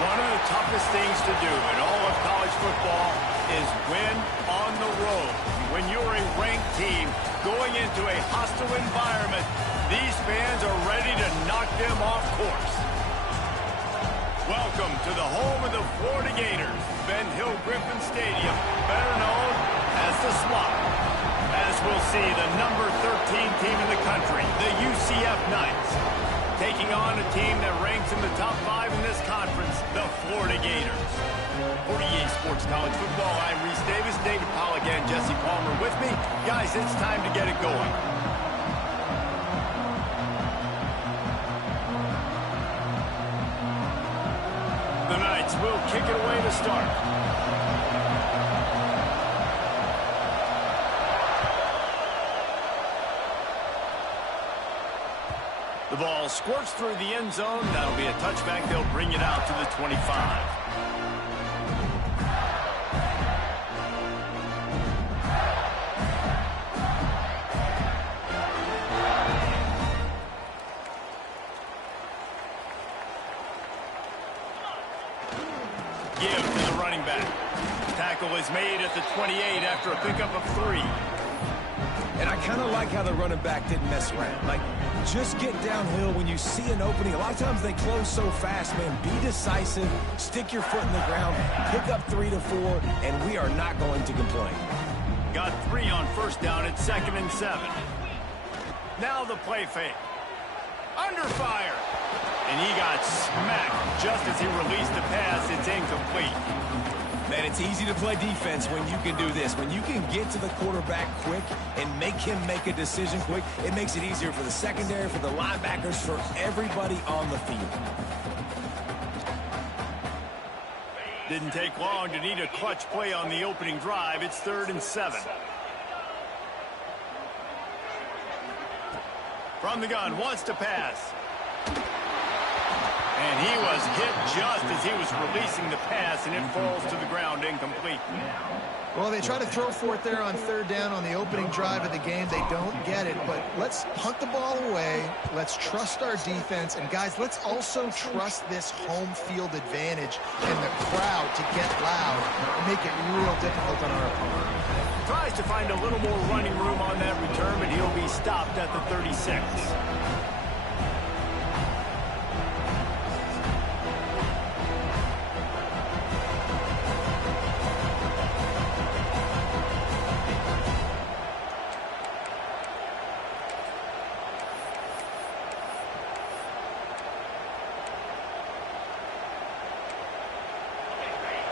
One of the toughest things to do in all of college football is win on the road. When you're a ranked team going into a hostile environment, these fans are ready to knock them off course. Welcome to the home of the Florida Gators, Ben Hill Griffin Stadium, better known as the Swamp. As we'll see, the number 13 team in the country, the UCF Knights, taking on a team that ranks in the top 5 in this conference, the Florida Gators. For EA Sports College Football, I'm Reese Davis, David Pollack, and Jesse Palmer with me. Guys, it's time to get it going. The Knights will kick it away to start. The ball squirts through the end zone. That'll be a touchback. They'll bring it out to the 25. Give to the running back. Tackle is made at the 28 after a pickup of 3. And I kind of like how the running back didn't mess around. Like, just get downhill when you see an opening. A lot of times they close so fast, man. Be decisive, stick your foot in the ground, pick up 3 to 4, and we are not going to complain. Got 3 on first down at 2nd and 7. Now the play fake. Under fire. And he got smacked just as he released the pass. It's incomplete. Man, it's easy to play defense when you can do this. When you can get to the quarterback quick and make him make a decision quick, it makes it easier for the secondary, for the linebackers, for everybody on the field. Didn't take long to need a clutch play on the opening drive. It's 3rd and 7. From the gun, wants to pass. And he was hit just as he was releasing the pass, and it falls to the ground incomplete. Well, they try to throw for it there on 3rd down on the opening drive of the game. They don't get it, but let's punt the ball away. Let's trust our defense. And, guys, let's also trust this home field advantage and the crowd to get loud and make it real difficult on our opponent. Tries to find a little more running room on that return, but he'll be stopped at the 36.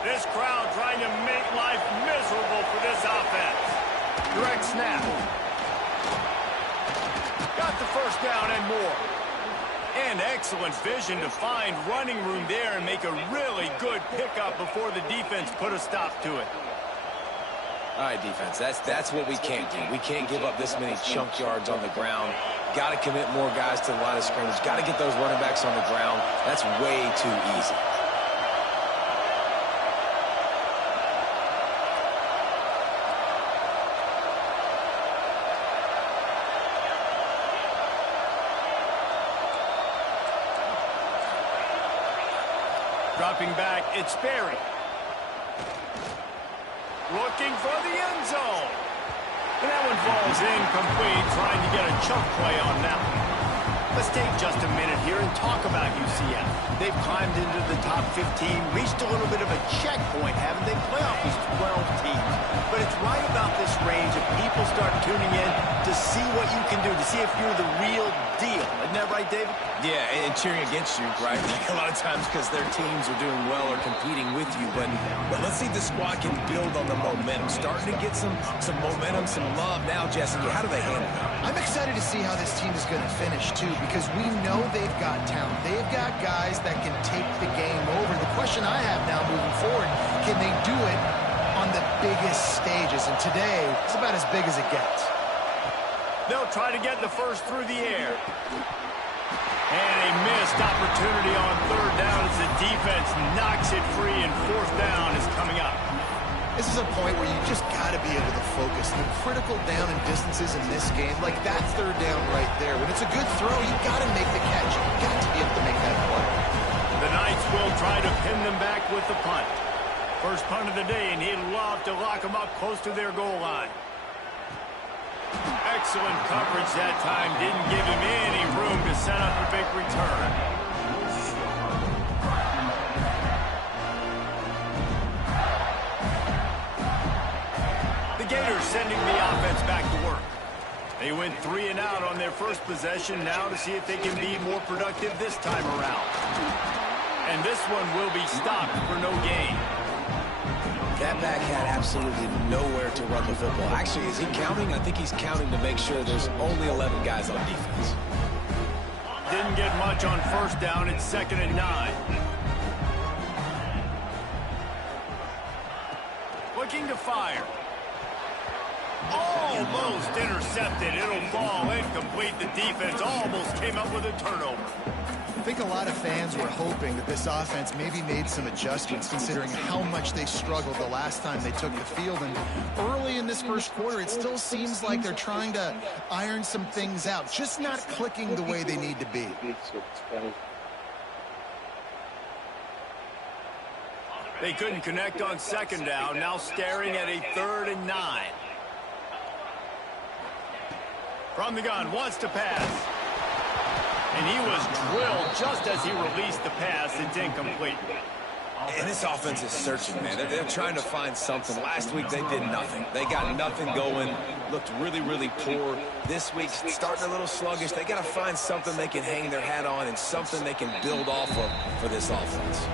This crowd trying to make life miserable for this offense. Direct snap. Got the first down and more. And excellent vision to find running room there and make a really good pickup before the defense put a stop to it. All right, defense, that's what we can't do. We can't give up this many chunk yards on the ground. Got to commit more guys to the line of scrimmage. Got to get those running backs on the ground. That's way too easy. Dropping back, it's Sperry. Looking for the end zone. And that one falls incomplete, trying to get a chunk play on that one. Let's take just a minute here and talk about UCF. They've climbed into the top 15, reached a little bit of a checkpoint, haven't they? Playoff is 12 teams. But it's right about this range if people start tuning in to see what you can do, to see if you're the real deal. Isn't that right, David? Yeah, and cheering against you, right? Like a lot of times because their teams are doing well or competing with you. But let's see if the squad can build on the momentum. Starting to get some momentum, some love now, Jesse. How do they handle it? I'm excited to see how this team is going to finish, too, because we know they've got talent. They've got guys that can take the game over. The question I have now moving forward, can they do it on the biggest stages? And today, it's about as big as it gets. They'll try to get the first through the air. And a missed opportunity on third down as the defense knocks it free, and fourth down is coming up. This is a point where you just got to be able to focus. The critical down and distances in this game, like that third down right there. When it's a good throw, you got to make the catch. You got to be able to make that play. The Knights will try to pin them back with the punt. First punt of the day, and he'd love to lock them up close to their goal line. Excellent coverage that time. Didn't give him any room to set up a big return. The Gators sending the offense back to work. They went 3 and out on their first possession, now to see if they can be more productive this time around. And this one will be stopped for no gain. That back had absolutely nowhere to run the football. Actually, is he counting? I think he's counting to make sure there's only 11 guys on defense. Didn't get much on first down. It's 2nd and 9. Looking to fire. Almost intercepted. It'll fall incomplete. The defense almost came up with a turnover. I think a lot of fans were hoping that this offense maybe made some adjustments considering how much they struggled the last time they took the field. And early in this first quarter, it still seems like they're trying to iron some things out, just not clicking the way they need to be. They couldn't connect on 2nd down, now staring at a 3rd and 9. From the gun, wants to pass. And he was drilled just as he released the pass. It's incomplete. And this offense is searching, man. They're trying to find something. Last week, they did nothing. They got nothing going. Looked really, really poor. This week, starting a little sluggish. They got to find something they can hang their hat on and something they can build off of for this offense.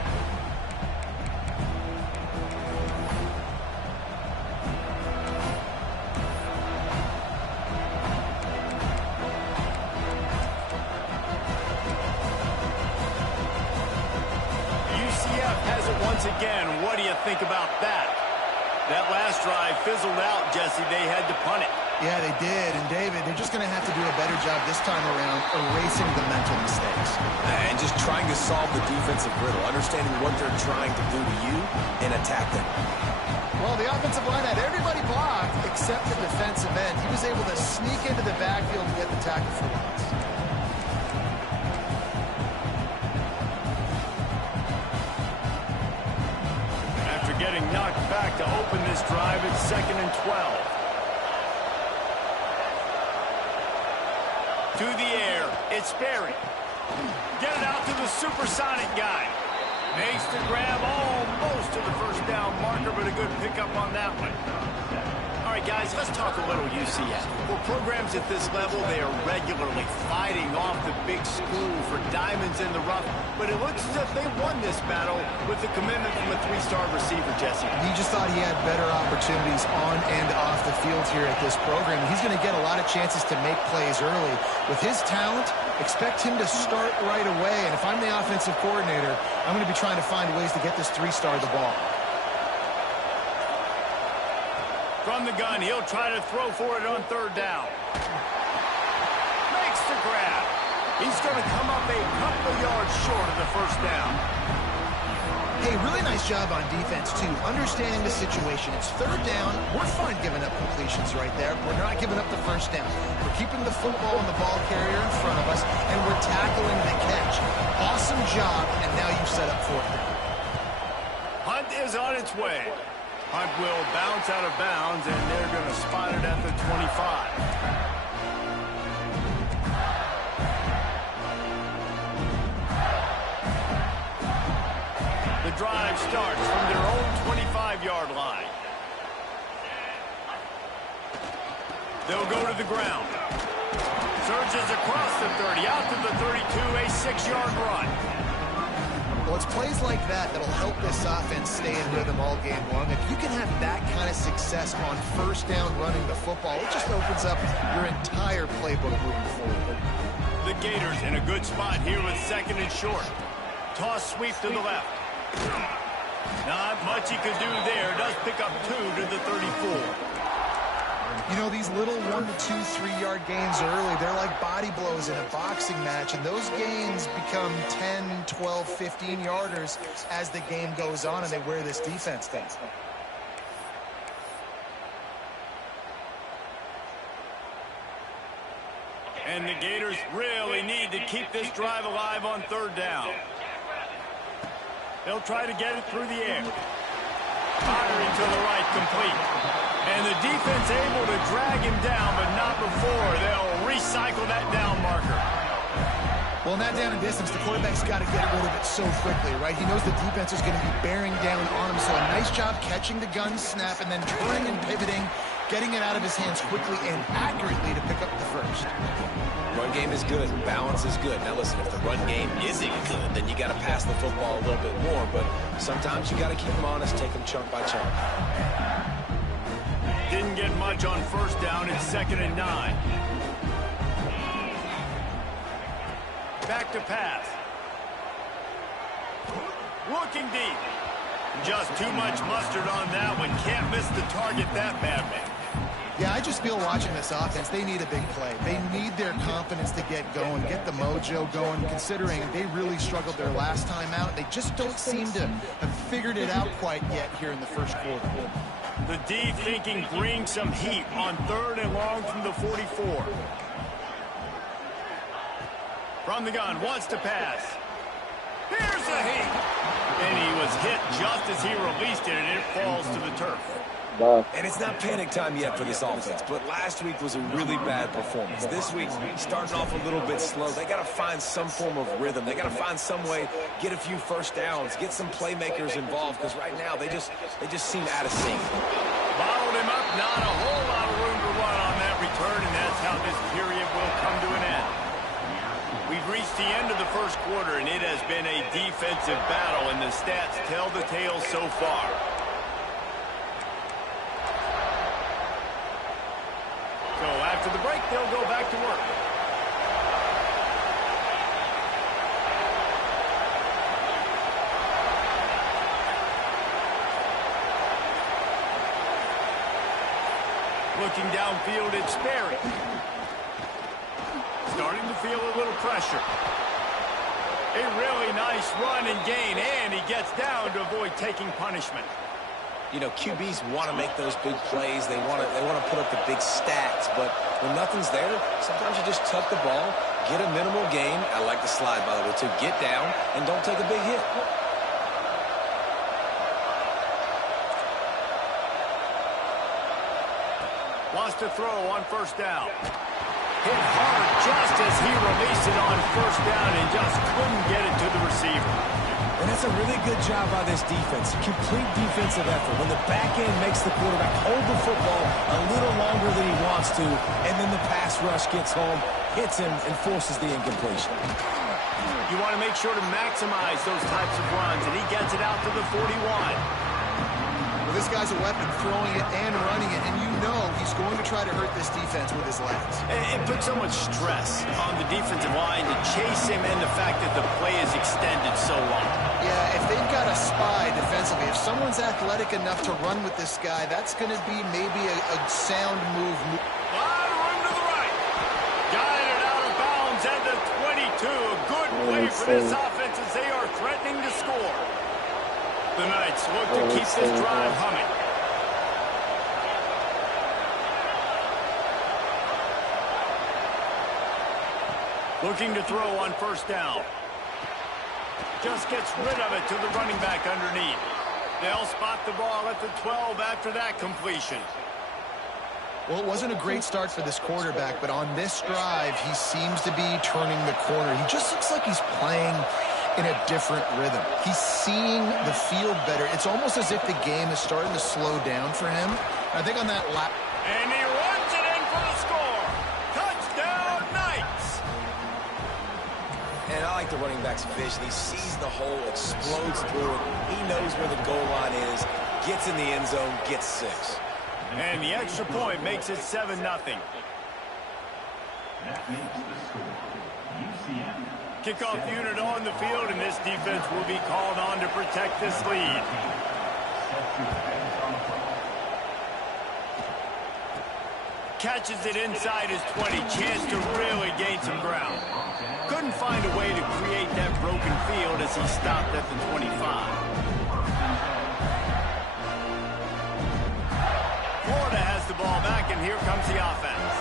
Again, what do you think about that? That last drive fizzled out, Jesse. They had to punt it. Yeah, they did. And, David, they're just going to have to do a better job this time around erasing the mental mistakes. And just trying to solve the defensive riddle, understanding what they're trying to do to you and attack them. Well, the offensive line had everybody blocked except the defensive end. He was able to sneak into the backfield and get the tackle for loss. Getting knocked back to open this drive. It's 2nd and 12. To the air, it's Sperry. Get it out to the supersonic guy. Makes the grab almost to the first down marker, but a good pickup on that one. All All right, guys, let's talk a little UCF. For programs at this level, they are regularly fighting off the big school for diamonds in the rough, but it looks as if they won this battle with the commitment from a three-star receiver, Jesse. He just thought he had better opportunities on and off the field here at this program. He's going to get a lot of chances to make plays early. With his talent, expect him to start right away, and if I'm the offensive coordinator, I'm going to be trying to find ways to get this three-star the ball. From the gun, he'll try to throw for it on third down. Makes the grab. He's going to come up a couple of yards short of the first down. Hey, really nice job on defense, too. Understanding the situation. It's third down. We're fine giving up completions right there. We're not giving up the first down. We're keeping the football and the ball carrier in front of us, and we're tackling the catch. Awesome job, and now you set up fourth down. Hunt is on its way. Hunt will bounce out of bounds, and they're going to spot it at the 25. The drive starts from their own 25-yard line. They'll go to the ground. Surges across the 30, out to the 32, a 6-yard run. Well, it's plays like that that'll help this offense stay in rhythm all game long. If you can have that kind of success on first down running the football, it just opens up your entire playbook moving forward. The Gators in a good spot here with second and short. Toss sweep to the left. Not much he could do there. Does pick up 2 to the 34. You know, these little 1 to 2, 3-yard gains early, they're like body blows in a boxing match, and those gains become 10, 12, 15-yarders as the game goes on and they wear this defense down. And the Gators really need to keep this drive alive on third down. They'll try to get it through the air. Firing to the right, complete. And the defense able to drag him down, but not before they'll recycle that down marker. Well, in that down and distance, the quarterback's got to get rid of it so quickly, right? He knows the defense is going to be bearing down on him, so a nice job catching the gun snap and then turning and pivoting, getting it out of his hands quickly and accurately to pick up the first. Run game is good. Balance is good. Now, listen, if the run game isn't good, then you got to pass the football a little bit more, but sometimes you got to keep them honest, take them chunk by chunk. Didn't get much on first down. It's 2nd and 9. Back to pass. Looking deep. Just too much mustard on that one. Can't miss the target that bad, man. Yeah, I just feel watching this offense, they need a big play. They need their confidence to get going, get the mojo going, considering they really struggled their last time out. They just don't seem to have figured it out quite yet here in the first quarter. The D thinking bring some heat on 3rd and long from the 44. From the gun, wants to pass. Here's the heat. And he was hit just as he released it, and it falls to the turf. And it's not panic time yet for this offense, but last week was a really bad performance. This week, starting off a little bit slow. They got to find some form of rhythm. They got to find some way, get a few first downs, get some playmakers involved, because right now they just seem out of sync. Bottled him up, not a whole lot of room to run on that return, and that's how this period will come to an end. We've reached the end of the first quarter, and it has been a defensive battle, and the stats tell the tale so far. So after the break, they'll go back to work. Looking downfield, it's Sperry. Starting to feel a little pressure. A really nice run and gain, and he gets down to avoid taking punishment. You know, QBs want to make those big plays. They want to put up the big stats, but when nothing's there, sometimes you just tuck the ball, get a minimal gain. I like the slide, by the way, to get down and don't take a big hit. Wants to throw on first down. Hit hard just as he released face it on first down and just couldn't get it to the receiver. And that's a really good job by this defense. Complete defensive effort. When the back end makes the quarterback hold the football a little longer than he wants to, and then the pass rush gets home, hits him, and forces the incompletion. You want to make sure to maximize those types of runs, and he gets it out to the 41. Well, this guy's a weapon, throwing it and running it, and you know he's going to try to hurt this defense with his legs. It puts so much stress on the defensive line to chase him and the fact that the play is extended so long. Yeah, if they've got a spy defensively, if someone's athletic enough to run with this guy, that's going to be maybe a sound move. Wide room to the right. Got it out of bounds at the 22. A good play for this offense as they are threatening to score. The Knights look to keep this drive humming. Looking to throw on first down. Just gets rid of it to the running back underneath. They'll spot the ball at the 12 after that completion. Well, it wasn't a great start for this quarterback, but on this drive, he seems to be turning the corner. He just looks like he's playing in a different rhythm. He's seeing the field better. It's almost as if the game is starting to slow down for him. I think on that lap. And he runs it in for the score. Touchdown, Knights. And I like the running back's vision. He sees the hole, explodes through it. He knows where the goal line is, gets in the end zone, gets 6. And the extra point makes it 7-0. Kickoff unit on the field, and this defense will be called on to protect this lead. Catches it inside his 20. Chance to really gain some ground. Couldn't find a way to create that broken field as he stopped at the 25. Florida has the ball back, and here comes the offense.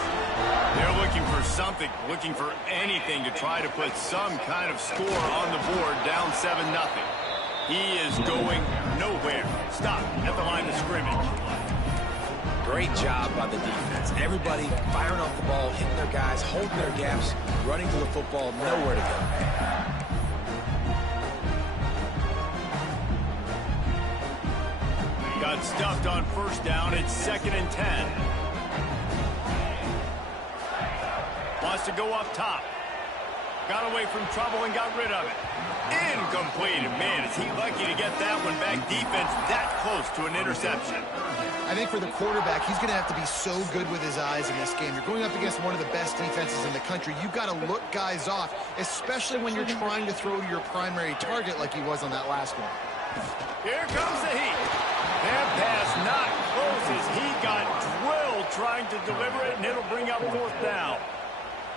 They're looking for something, looking for anything to try to put some kind of score on the board, down 7-0. He is going nowhere. Stop at the line of scrimmage. Great job by the defense. Everybody firing off the ball, hitting their guys, holding their gaps, running to the football, nowhere to go. Got stuffed on first down. It's 2nd and 10. Wants to go up top. Got away from trouble and got rid of it. Incomplete. And man, is he lucky to get that one back. Defense that close to an interception. I think for the quarterback, he's going to have to be so good with his eyes in this game. You're going up against one of the best defenses in the country. You've got to look guys off, especially when you're trying to throw to your primary target like he was on that last one. Here comes the heat. That pass not close as he got drilled trying to deliver it, and it'll bring up 4th down.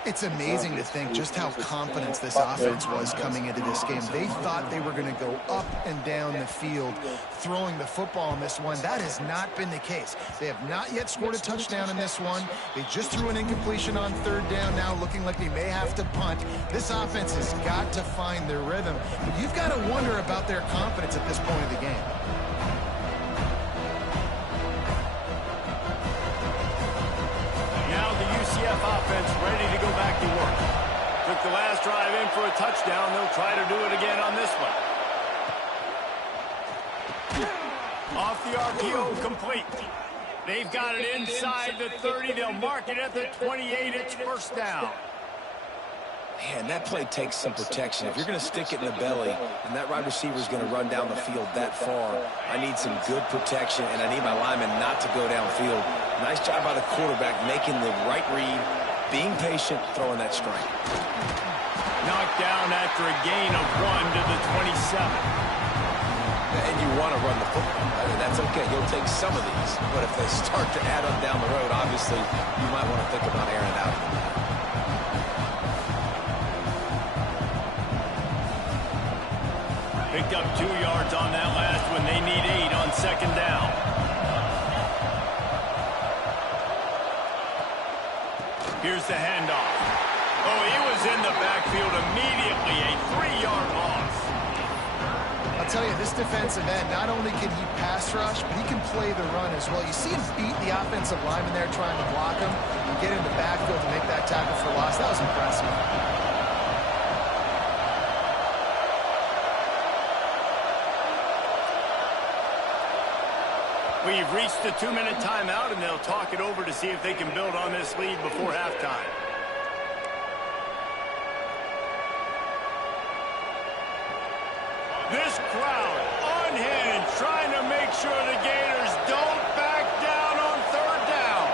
It's amazing to think just how confident this offense was coming into this game. They thought they were going to go up and down the field throwing the football in this one. That has not been the case. They have not yet scored a touchdown in this one. They just threw an incompletion on 3rd down now, looking like they may have to punt. This offense has got to find their rhythm. But you've got to wonder about their confidence at this point of the game. UCF offense ready to go back to work. Took the last drive in for a touchdown. They'll try to do it again on this one. Off the RPO, complete. They've got it inside the 30. They'll mark it at the 28. It's 1st down. Man, that play takes some protection. If you're going to stick it in the belly and that wide receiver is going to run down the field that far, I need some good protection, and I need my lineman not to go downfield. Nice job by the quarterback making the right read, being patient, throwing that strike. Knocked down after a gain of 1 to the 27. And you want to run the football. I mean, that's okay. You'll take some of these. But if they start to add up down the road, obviously, you might want to think about airing it out. Picked up 2 yards on that last one. They need 8 on 2nd down. Here's the handoff. Oh, he was in the backfield immediately. A 3-yard loss. I'll tell you, this defensive end, not only can he pass rush, but he can play the run as well. You see him beat the offensive lineman there trying to block him and get in the backfield to make that tackle for loss. That was impressive. We've reached the 2-minute timeout, and they'll talk it over to see if they can build on this lead before halftime. This crowd unhinged, trying to make sure the Gators don't back down on third down.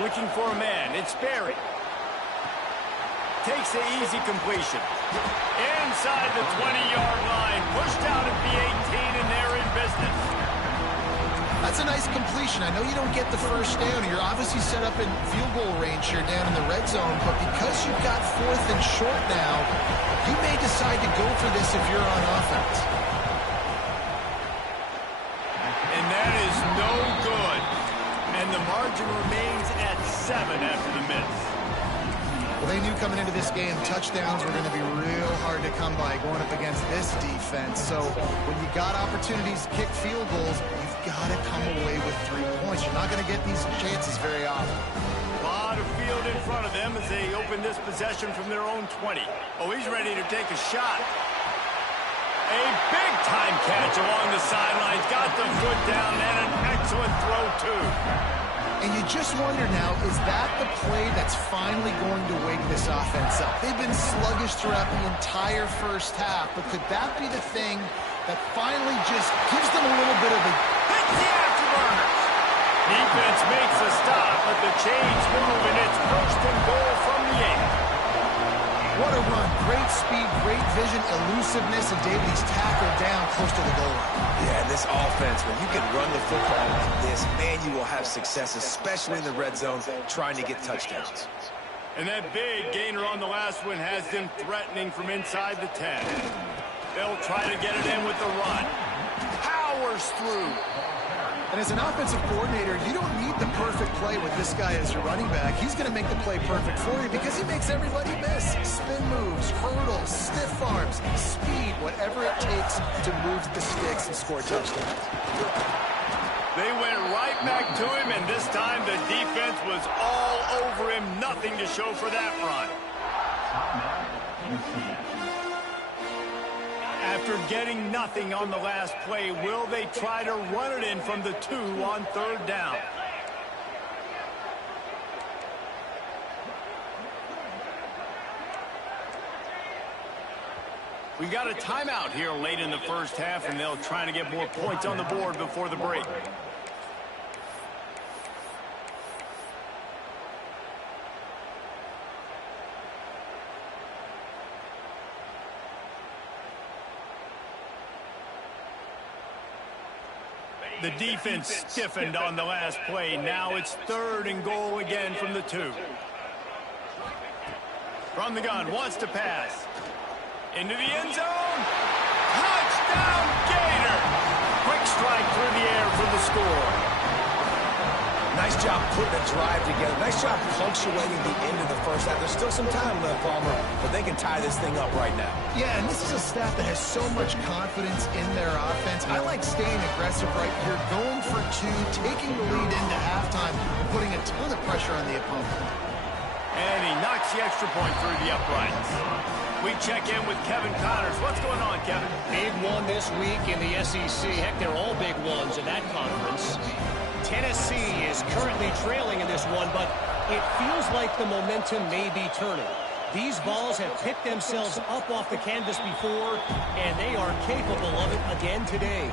Looking for a man, it's Barry. Takes the easy completion. Inside the 20-yard line, pushed out at the 18, and they're in business. That's a nice completion. I know you don't get the first down. You're obviously set up in field goal range here down in the red zone, but because you've got 4th and short now, you may decide to go for this if you're on offense. And that is no good. And the margin remains at 7 after the miss. Well, they knew coming into this game touchdowns were going to be real hard to come by going up against this defense. So when you got opportunities to kick field goals, you've got to come away with 3 points. You're not going to get these chances very often. A lot of field in front of them as they open this possession from their own 20. Oh, he's ready to take a shot. A big-time catch along the sidelines. Got the foot down and an excellent throw, too. And you just wonder now, is that the play that's finally going to wake this offense up? They've been sluggish throughout the entire first half, but could that be the thing that finally just gives them a little bit of a... Hits the afterburners! Defense makes a stop, but the chains move, and it's 1st and goal from the 8. What a run. Great speed, great vision, elusiveness, and David, he's tackled down close to the goal line. Yeah, this offense, when you can run the football like this, man, you will have success, especially in the red zone, trying to get touchdowns. And that big gainer on the last one has them threatening from inside the 10. They'll try to get it in with the run. Powers through. And as an offensive coordinator, you don't need the perfect play with this guy as your running back. He's going to make the play perfect for you because he makes everybody miss. Spin moves, hurdles, stiff arms, speed, whatever it takes to move the sticks and score touchdowns. They went right back to him, and this time the defense was all over him. Nothing to show for that run. After getting nothing on the last play, will they try to run it in from the 2 on 3rd down? We got a timeout here late in the first half, and they'll try to get more points on the board before the break. The defense stiffened on the last play. Now it's 3rd and goal again from the 2. From the gun, wants to pass. Into the end zone. Touchdown, Gator! Quick strike through the air for the score. Nice job putting a drive together. Nice job punctuating the end of the first half. There's still some time left, Palmer, but they can tie this thing up right now. Yeah, and this is a staff that has so much confidence in their offense. I like staying aggressive right here, going for 2, taking the lead into halftime, and putting a ton of pressure on the opponent. And he knocks the extra point through the uprights. We check in with Kevin Connors. What's going on, Kevin? Big one this week in the SEC. Heck, they're all big ones in that conference. Tennessee is currently trailing in this one, but it feels like the momentum may be turning. These balls have picked themselves up off the canvas before, and they are capable of it again today.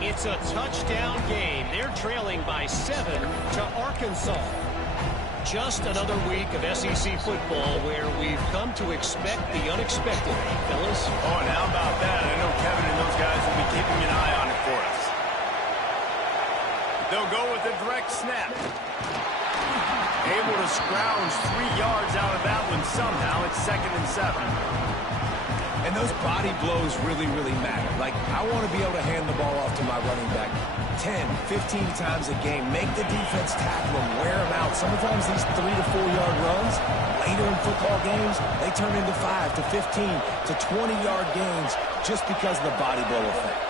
It's a touchdown game. They're trailing by 7 to Arkansas. Just another week of SEC football where we've come to expect the unexpected, fellas. Oh, and how about that? I know Kevin and those guys will be keeping an eye on it for us. They'll go with a direct snap. Able to scrounge 3 yards out of that one somehow. It's 2nd and 7. And those body blows really, really matter. Like, I want to be able to hand the ball off to my running back 10, 15 times a game. Make the defense tackle them, wear them out. Sometimes these 3 to 4 yard runs, later in football games, they turn into 5 to 15 to 20 yard gains just because of the body blow effect.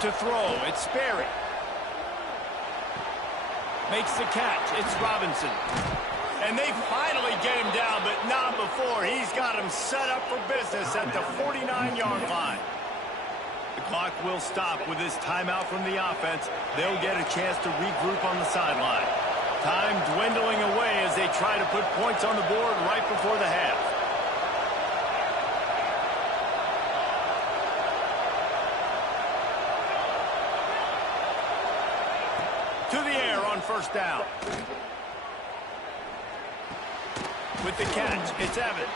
To throw, it's Sperry. Makes the catch, it's Robinson. And they finally get him down, but not before. He's got him set up for business at the 49-yard line. The clock will stop with this timeout from the offense. They'll get a chance to regroup on the sideline. Time dwindling away as they try to put points on the board right before the half. To the air on first down. With the catch, it's Evans.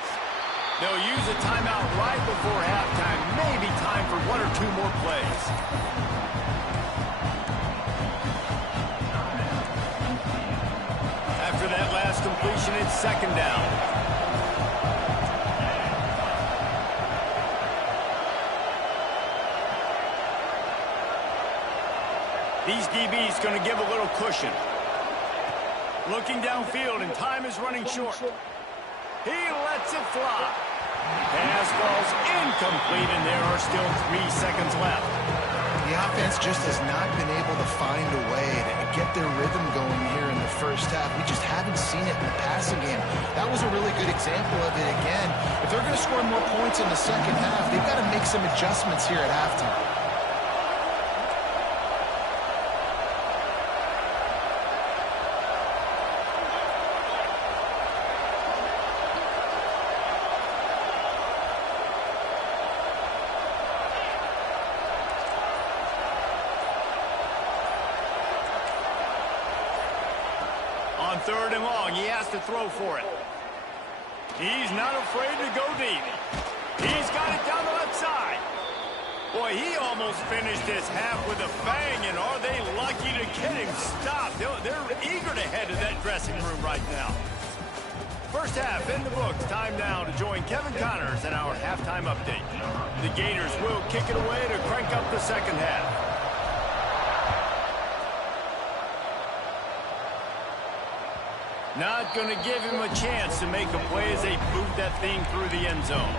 They'll use a timeout right before halftime. Maybe time for one or two more plays. After that last completion, it's second down. These DBs going to give a little cushion. Looking downfield, and time is running short. He lets it fly. Pass ball's incomplete, and there are still 3 seconds left. The offense just has not been able to find a way to get their rhythm going here in the first half. We just haven't seen it in the passing game. That was a really good example of it again. If they're going to score more points in the second half, they've got to make some adjustments here at halftime. On third and long, he has to throw for it. He's not afraid to go deep. He's got it down the left side. Boy, he almost finished this half with a bang, and are they lucky to get him stopped? They're eager to head to that dressing room right now. First half in the books. Time now to join Kevin Connors in our halftime update. The Gators will kick it away to crank up the second half. Not going to give him a chance to make a play as they boot that thing through the end zone.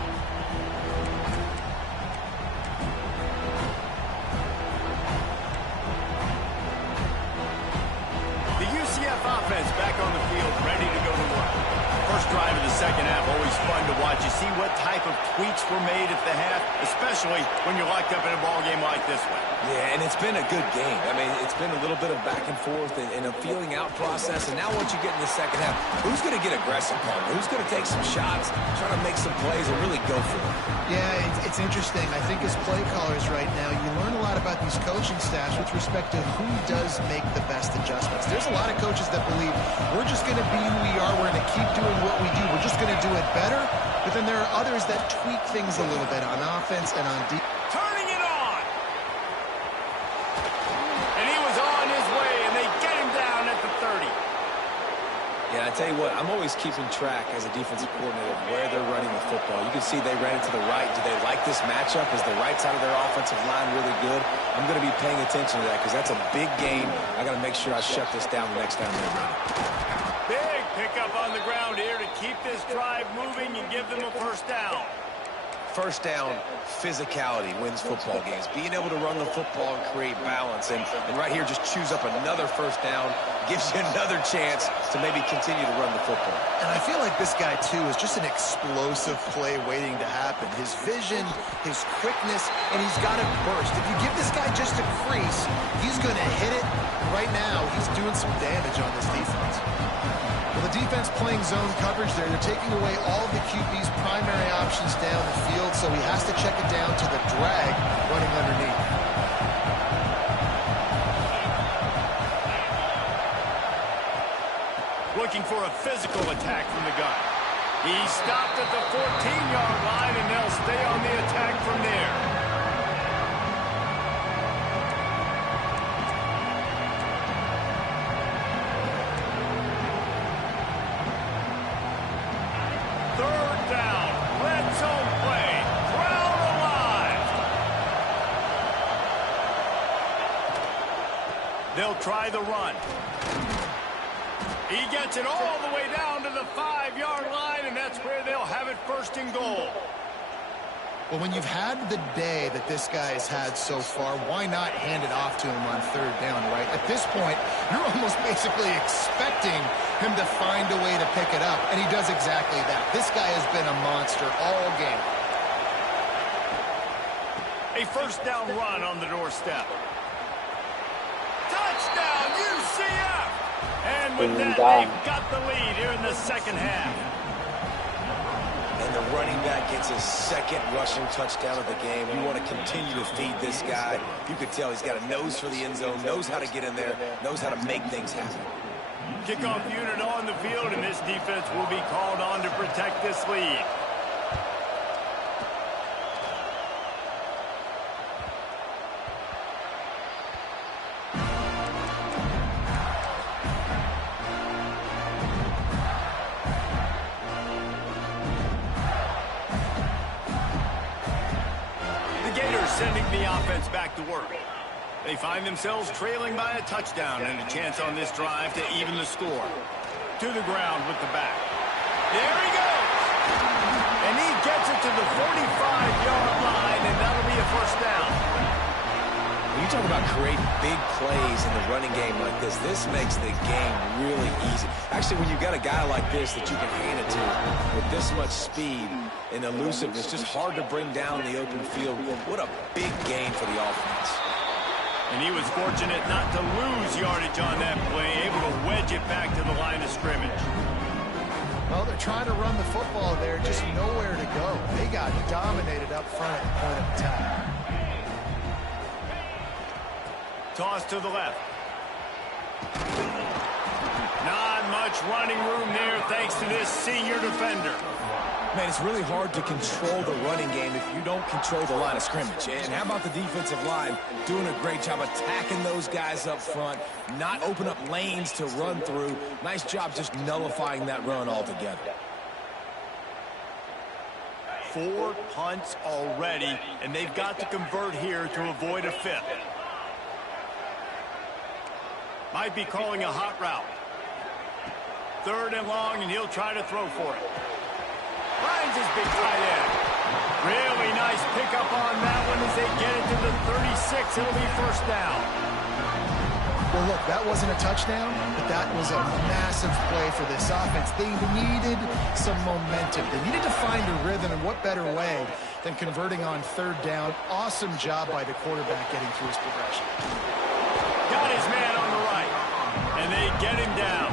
The UCF offense back on the field, ready to go to work. First drive of the second half, always fun to watch. You see what type of tweaks were made at the half, especially when you're locked up in a ball game like this one. Yeah, and it's been a good game. I mean, it's been a little bit of back and forth and a feeling out process. And now once you get in the second half, who's going to get aggressive, Paul? Who's going to take some shots, try to make some plays and really go for it? Yeah, it's interesting. I think as play callers right now, you learn a lot about these coaching staffs with respect to who does make the best adjustments. There's a lot of coaches that believe we're just going to be who we are. We're going to keep doing what we do. We're just going to do it better. But then there are others that tweak things a little bit on offense and on defense. Turning it on. And he was on his way, and they get him down at the 30. Yeah, I tell you what, I'm always keeping track as a defensive coordinator of where they're running the football. You can see they ran it to the right. Do they like this matchup? Is the right side of their offensive line really good? I'm going to be paying attention to that because that's a big game. I got to make sure I shut this down the next time they run it. Big pickup on the ground here to keep this drive moving and give them a first down. First down, physicality wins football games. Being able to run the football and create balance. And right here, just choose up another first down. Gives you another chance to maybe continue to run the football. And I feel like this guy, too, is just an explosive play waiting to happen. His vision, his quickness, and he's got a burst. If you give this guy just a crease, he's going to hit it. And right now, he's doing some damage on this defense. Well, the defense playing zone coverage there. They're taking away all of the QB's primary options down the field, so he has to check it down to the drag running underneath. Looking for a physical attack from the gun. He stopped at the 14-yard line, and they'll stay on the attack from there. Third down, red zone play, crowd alive. They'll try the run. He gets it all the way down to the 5-yard line, and that's where they'll have it first and goal. Well, when you've had the day that this guy has had so far, why not hand it off to him on third down, right? At this point, you're almost basically expecting him to find a way to pick it up, and he does exactly that. This guy has been a monster all game. A first down run on the doorstep. Touchdown, UCF! And with that, they've got the lead here in the second half. And the running back gets his second rushing touchdown of the game. You want to continue to feed this guy. You could tell he's got a nose for the end zone, knows how to get in there, knows how to make things happen. Kickoff unit on the field, and this defense will be called on to protect this lead. Sending the offense back to work. They find themselves trailing by a touchdown and a chance on this drive to even the score. To the ground with the back. There he goes! And he gets it to the 45-yard line, and that'll be a first down. When you talk about creating big plays in the running game like this makes the game really easy. Actually, when you've got a guy like this that you can hand it to with this much speed and elusiveness, just hard to bring down in the open field. What a big gain for the offense. And he was fortunate not to lose yardage on that play, able to wedge it back to the line of scrimmage. Well, they're trying to run the football there, just nowhere to go. They got dominated up front at the point of attack. Toss to the left. Not much running room there thanks to this senior defender. Man, it's really hard to control the running game if you don't control the line of scrimmage. And how about the defensive line doing a great job attacking those guys up front, not open up lanes to run through. Nice job just nullifying that run altogether. 4 punts already, and they've got to convert here to avoid a fifth. Might be calling a hot route. 3rd and long, and he'll try to throw for it. Finds his big tight end. Really nice pickup on that one as they get it to the 36. It'll be first down. Well, look, that wasn't a touchdown, but that was a massive play for this offense. They needed some momentum. They needed to find a rhythm, and what better way than converting on 3rd down. Awesome job by the quarterback getting through his progression. Got his man on the right, and they get him down.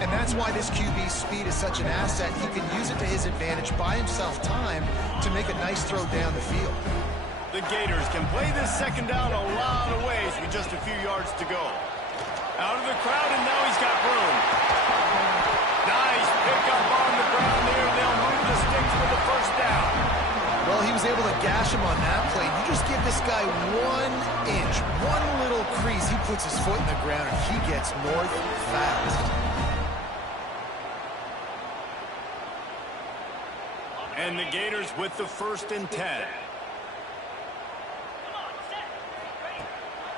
And that's why this QB's speed is such an asset. He can use it to his advantage, buy himself time to make a nice throw down the field. The Gators can play this second down a lot of ways with just a few yards to go. Out of the crowd, and now he's got room. Nice pickup on the ground there. They'll move the sticks for the first down. Well, he was able to gash him on that play. You just give this guy 1 inch, one little crease. He puts his foot in the ground, and he gets north fast. And the Gators with the 1st and 10.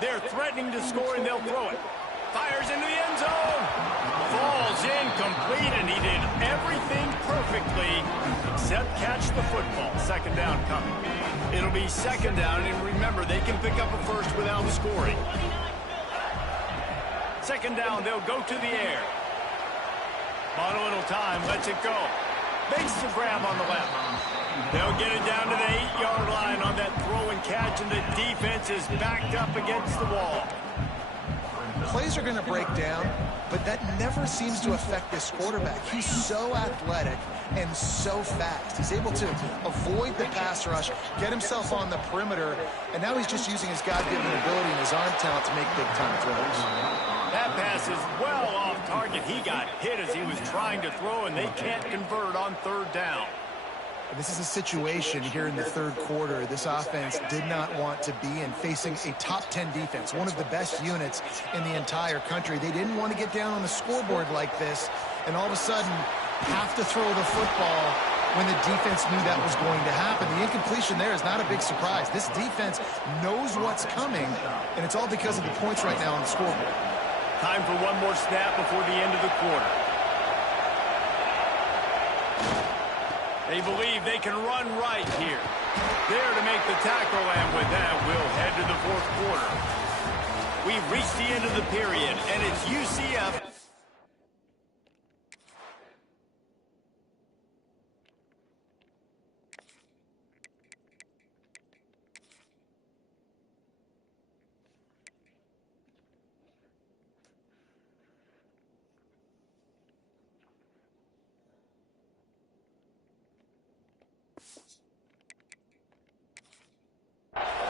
They're threatening to score, and they'll throw it. Fires into the end zone. Falls incomplete, and he did everything perfectly except catch the football. 2nd down coming. It'll be 2nd down, and remember, they can pick up a first without scoring. 2nd down, they'll go to the air. Bought a little time, lets it go. Makes the grab on the left. They'll get it down to the 8-yard line on that throw and catch, and the defense is backed up against the wall. Plays are going to break down, but that never seems to affect this quarterback. He's so athletic and so fast. He's able to avoid the pass rush, get himself on the perimeter, and now he's just using his God-given ability and his arm talent to make big-time throws. That pass is well off target. He got hit as he was trying to throw, and they can't convert on 3rd down. This is a situation here in the 3rd quarter this offense did not want to be in, facing a top 10 defense, one of the best units in the entire country. They didn't want to get down on the scoreboard like this and all of a sudden have to throw the football when the defense knew that was going to happen. The incompletion there is not a big surprise. This defense knows what's coming, and it's all because of the points right now on the scoreboard. Time for one more snap before the end of the quarter. They believe they can run right here. There to make the tackle, and with that, we'll head to the fourth quarter. We've reached the end of the period, and it's UCF.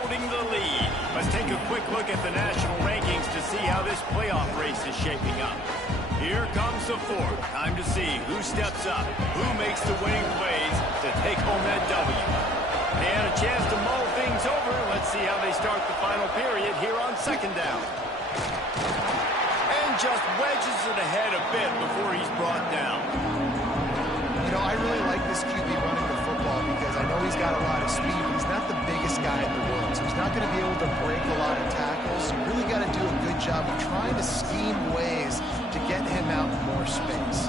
Holding the lead. Let's take a quick look at the national rankings to see how this playoff race is shaping up. Here comes the fourth. Time to see who steps up, who makes the winning plays to take home that W. And a chance to mull things over. Let's see how they start the final period here on second down. And just wedges it ahead a bit before he's brought down. You know, I really like this QB running the football because I know he's got a lot of speed, but he's not the biggest guy in the world, so he's not going to be able to break a lot of tackles. You really got to do a good job of trying to scheme ways to get him out in more space.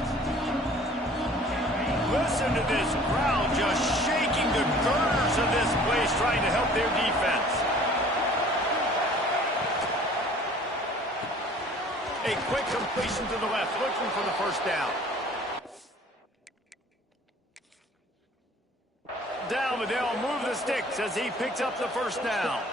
Listen to this crowd just shaking the girders of this place, trying to help their defense. A quick completion to the left, looking for the first down. Down, but they'll move the sticks as he picks up the first down.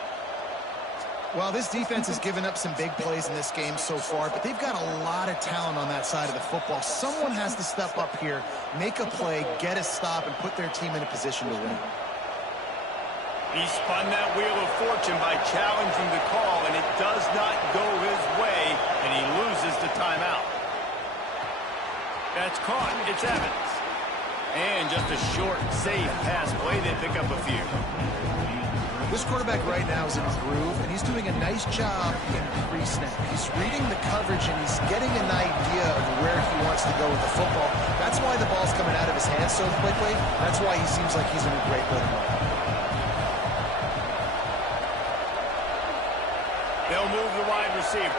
Well, this defense has given up some big plays in this game so far, but they've got a lot of talent on that side of the football. Someone has to step up here, make a play, get a stop, and put their team in a position to win. He spun that wheel of fortune by challenging the call, and it does not go his way, and he loses the timeout. That's caught. It's Evans. And just a short, safe pass play. They pick up a few. This quarterback right now is in a groove, and he's doing a nice job in pre-snap. He's reading the coverage, and he's getting an idea of where he wants to go with the football. That's why the ball's coming out of his hands so quickly. That's why he seems like he's in a great rhythm. They'll move the wide receiver.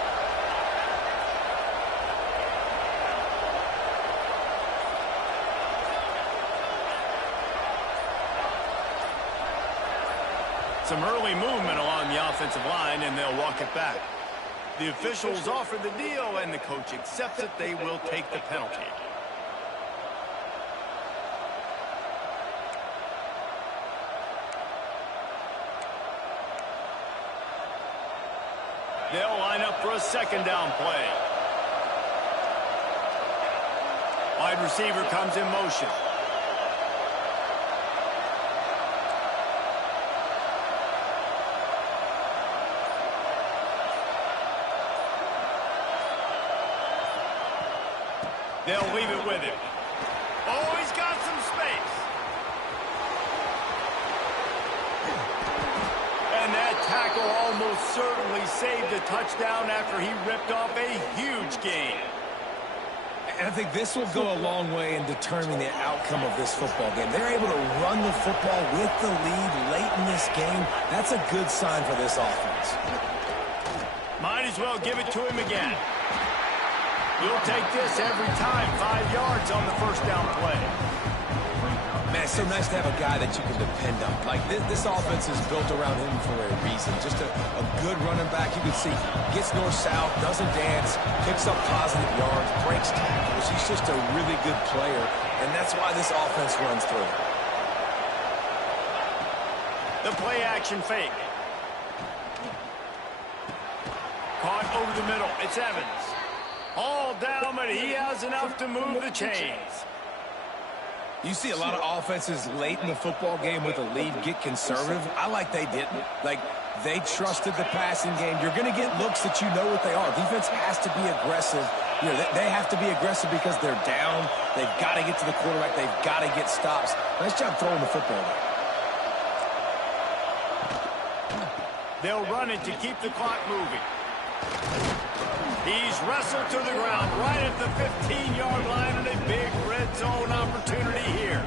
Some early movement along the offensive line, and they'll walk it back. The officials offer the deal, and the coach accepts it. They will take the penalty. They'll line up for a second down play. Wide receiver comes in motion. They'll leave it with him. Oh, he's got some space. And that tackle almost certainly saved a touchdown after he ripped off a huge gain. And I think this will go a long way in determining the outcome of this football game. They're able to run the football with the lead late in this game. That's a good sign for this offense. Might as well give it to him again. You'll take this every time. 5 yards on the first down play. Man, it's so nice to have a guy that you can depend on. Like, this offense is built around him for a reason. Just a good running back. You can see gets north-south, doesn't dance, picks up positive yards, breaks tackles. He's just a really good player, and that's why this offense runs through. The play-action fake. Caught over the middle. It's Evans. All down, but he has enough to move the chains. You see a lot of offenses late in the football game with a lead get conservative. I like they didn't. Like, they trusted the passing game. You're going to get looks that you know what they are. Defense has to be aggressive. You know, they have to be aggressive because they're down. They've got to get to the quarterback. They've got to get stops. Nice job throwing the football there. They'll run it to keep the clock moving. He's wrestled to the ground right at the 15-yard line, and a big red zone opportunity here.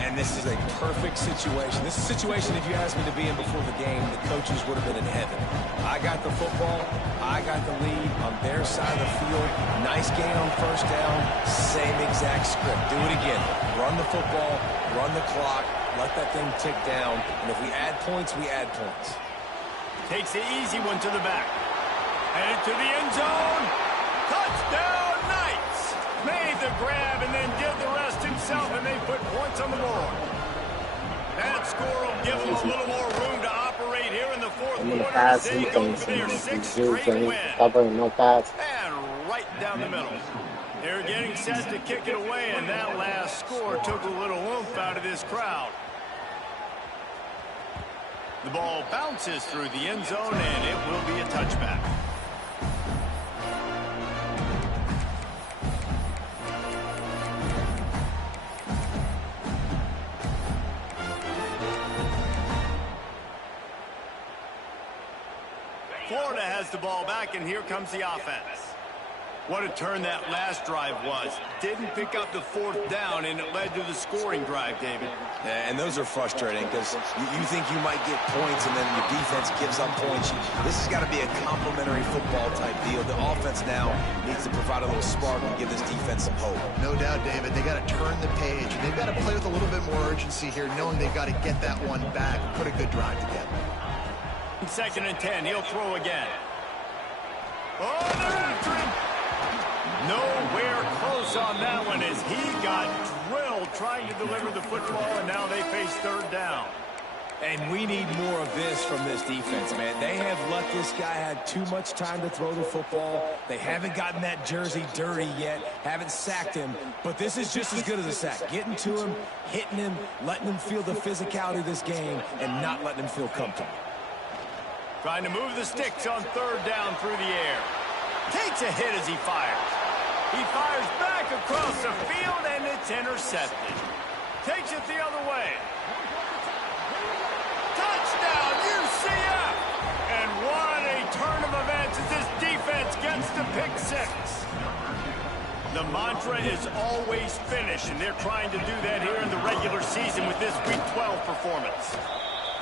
And And this is a perfect situation. This is a situation, if you asked me to be in before the game, the coaches would have been in heaven. I got the football. I got the lead on their side of the field. Nice gain on first down. Same exact script. Do it again. Run the football. Run the clock. Let that thing tick down. And if we add points, we add points. Takes the easy one to the back. Headed to the end zone. Touchdown, Knights! Made the grab and then did the rest himself, and they put points on the board. That score will give them a little more room to operate here in the fourth quarter as they go for their sixth straight win. And right down the middle. They're getting set to kick it away, and that last score took a little oomph out of this crowd. The ball bounces through the end zone, and it will be a touchback. Florida has the ball back, and here comes the offense. What a turn that last drive was. Didn't pick up the fourth down, and it led to the scoring drive, David. Yeah, and those are frustrating because you think you might get points, and then your defense gives up points. This has got to be a complimentary football type deal. The offense now needs to provide a little spark and give this defense some hope. No doubt, David. They got to turn the page, and they've got to play with a little bit more urgency here, knowing they've got to get that one back and put a good drive together. 2nd and 10. He'll throw again. Oh, they're after him. Nowhere close on that one as he got drilled trying to deliver the football, and now they face third down. And we need more of this from this defense, man. They have let this guy have too much time to throw the football. They haven't gotten that jersey dirty yet, haven't sacked him. But this is just as good as a sack. Getting to him, hitting him, letting him feel the physicality of this game, and not letting him feel comfortable. Trying to move the sticks on third down through the air. Takes a hit as he fires. He fires back across the field, and it's intercepted. Takes it the other way. Touchdown, UCF! And what a turn of events as this defense gets the pick six. The mantra is always finish, and they're trying to do that here in the regular season with this Week 12 performance.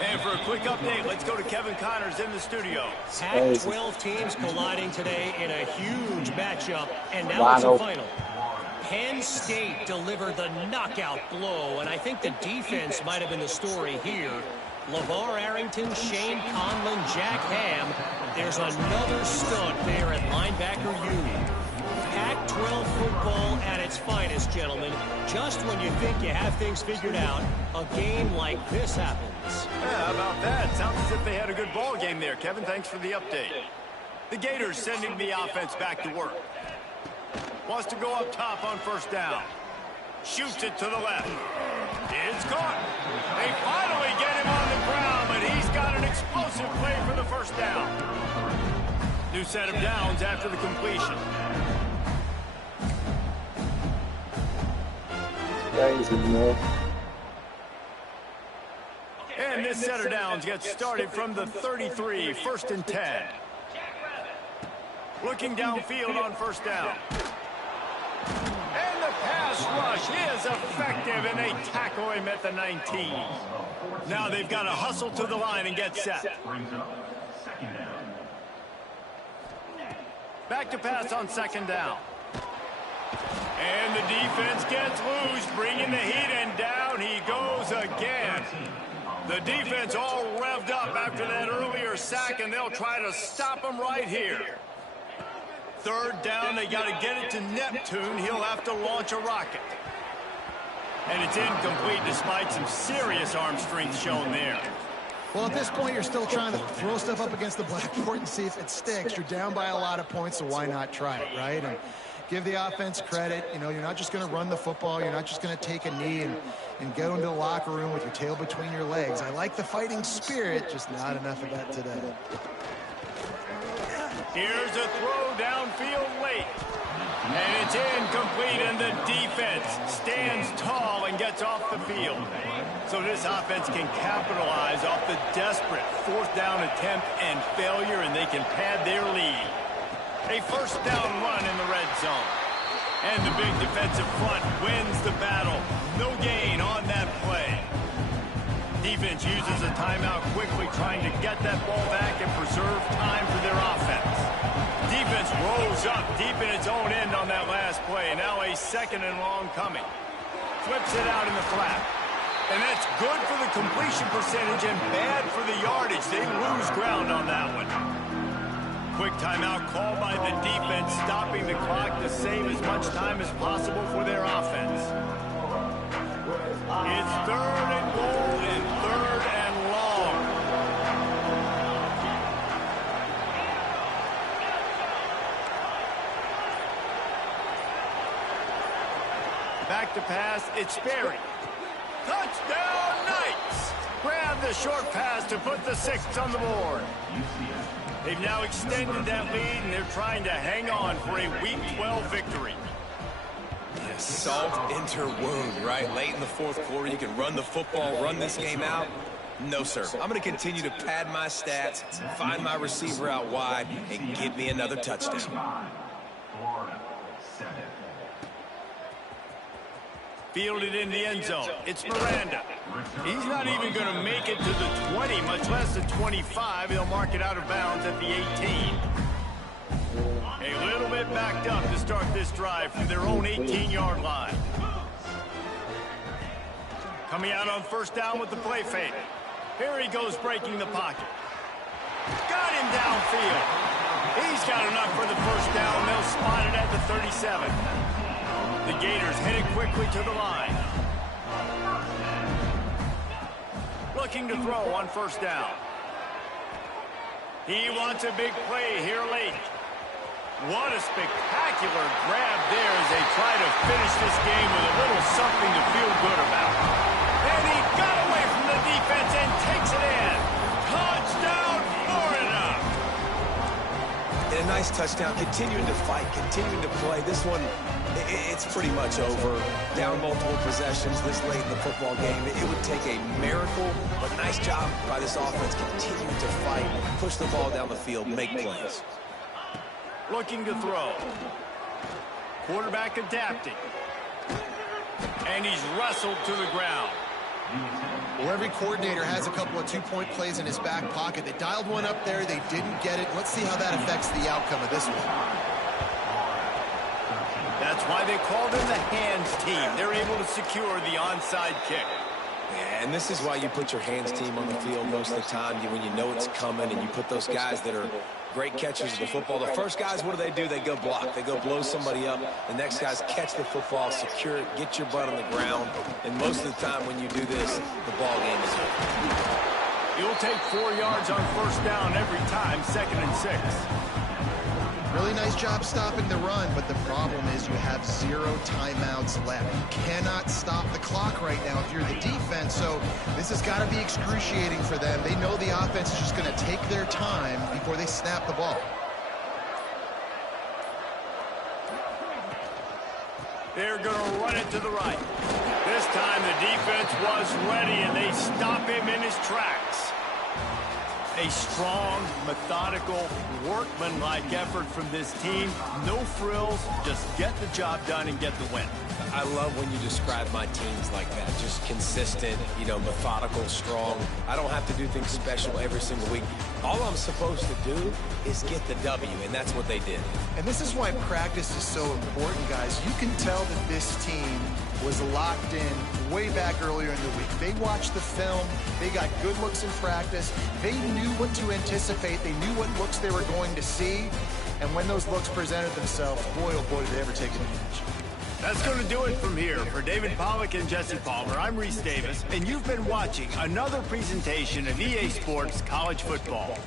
And for a quick update, let's go to Kevin Connors in the studio. Pac-12 teams colliding today in a huge matchup, and now it's a final. Penn State delivered the knockout blow, and I think the defense might have been the story here. LeVar Arrington, Shane Conlon, Jack Ham. There's another stud there at linebacker U. Pac-12 football at its finest, gentlemen. Just when you think you have things figured out, a game like this happens. Yeah, how about that? Sounds as if they had a good ball game there. Kevin, thanks for the update. The Gators sending the offense back to work. Wants to go up top on first down. Shoots it to the left. It's caught. They finally get him on the ground, but he's got an explosive play for the first down. New set of downs after the completion. And this set of downs gets started from the 33, 1st and 10. Looking downfield on first down. And the pass rush is effective, and they tackle him at the 19. Now they've got to hustle to the line and get set. Back to pass on 2nd down. And the defense gets loose, bringing the heat, and down he goes again. The defense all revved up after that earlier sack, and they'll try to stop him right here. Third down, they got to get it to Neptune. He'll have to launch a rocket. And it's incomplete despite some serious arm strength shown there. Well, at this point, you're still trying to throw stuff up against the blackboard and see if it sticks. You're down by a lot of points, so why not try it, right? And give the offense credit. You know, you're not just going to run the football. You're not just going to take a knee and go into the locker room with your tail between your legs. I like the fighting spirit, just not enough of that today. Here's a throw downfield late. And it's incomplete, and the defense stands tall and gets off the field. So this offense can capitalize off the desperate 4th down attempt and failure, and they can pad their lead. A first down run in the red zone. And the big defensive front wins the battle. No gain on that play. Defense uses a timeout quickly, trying to get that ball back and preserve time for their offense. Defense rolls up deep in its own end on that last play. Now a 2nd and long coming. Flips it out in the flat. And that's good for the completion percentage and bad for the yardage. They lose ground on that one. Quick timeout called by the defense, stopping the clock to save as much time as possible for their offense. It's 3rd and goal and 3rd and long. Back to pass, it's Sperry. Touchdown, Knights! Grab the short pass to put the 6 on the board. They've now extended that lead, and they're trying to hang on for a Week 12 victory. Yeah, salt enter wound, right? Late in the 4th quarter, you can run the football, run this game out. No, sir. I'm going to continue to pad my stats, find my receiver out wide, and give me another touchdown. Fielded in the end zone. It's Miranda. He's not even going to make it to the 20, much less the 25. He'll mark it out of bounds at the 18. A little bit backed up to start this drive from their own 18-yard line. Coming out on 1st down with the play fake. Here he goes breaking the pocket. Got him downfield. He's got enough for the 1st down. They'll spot it at the 37. The Gators headed quickly to the line. Looking to throw on 1st down. He wants a big play here late. What a spectacular grab there as they try to finish this game with a little something to feel good about. And he got away from the defense and takes it in. Touchdown, Florida! And a nice touchdown, continuing to fight, continuing to play. This one, it's pretty much over. Down multiple possessions this late in the football game. It would take a miracle, but nice job by this offense continuing to fight, push the ball down the field, make plays. Looking to throw. Quarterback adapting. And he's wrestled to the ground. Well, every coordinator has a couple of 2-point plays in his back pocket. They dialed one up there. They didn't get it. Let's see how that affects the outcome of this one. That's why they call them the hands team. They're able to secure the onside kick. Yeah, and this is why you put your hands team on the field most of the time. When you know it's coming and you put those guys that are great catchers of the football. The first guys, what do? They go block. They go blow somebody up. The next guys catch the football, secure it, get your butt on the ground. And most of the time when you do this, the ball game is over. You'll take 4 yards on 1st down every time, 2nd and 6. Really nice job stopping the run, but the problem is you have 0 timeouts left. You cannot stop the clock right now if you're the defense, so this has got to be excruciating for them. They know the offense is just going to take their time before they snap the ball. They're going to run it to the right. This time the defense was ready, and they stop him in his tracks. A strong, methodical, workmanlike effort from this team. No frills, just get the job done and get the win. I love when you describe my teams like that. Just consistent, methodical, strong. I don't have to do things special every single week. All I'm supposed to do is get the W, and that's what they did. And this is why practice is so important, guys. You can tell that this team was locked in way back earlier in the week. They watched the film. They got good looks in practice. They knew what to anticipate. They knew what looks they were going to see. And when those looks presented themselves, boy, oh boy, did they ever take advantage. That's going to do it from here. For David Pollack and Jesse Palmer, I'm Reese Davis, and you've been watching another presentation of EA Sports College Football.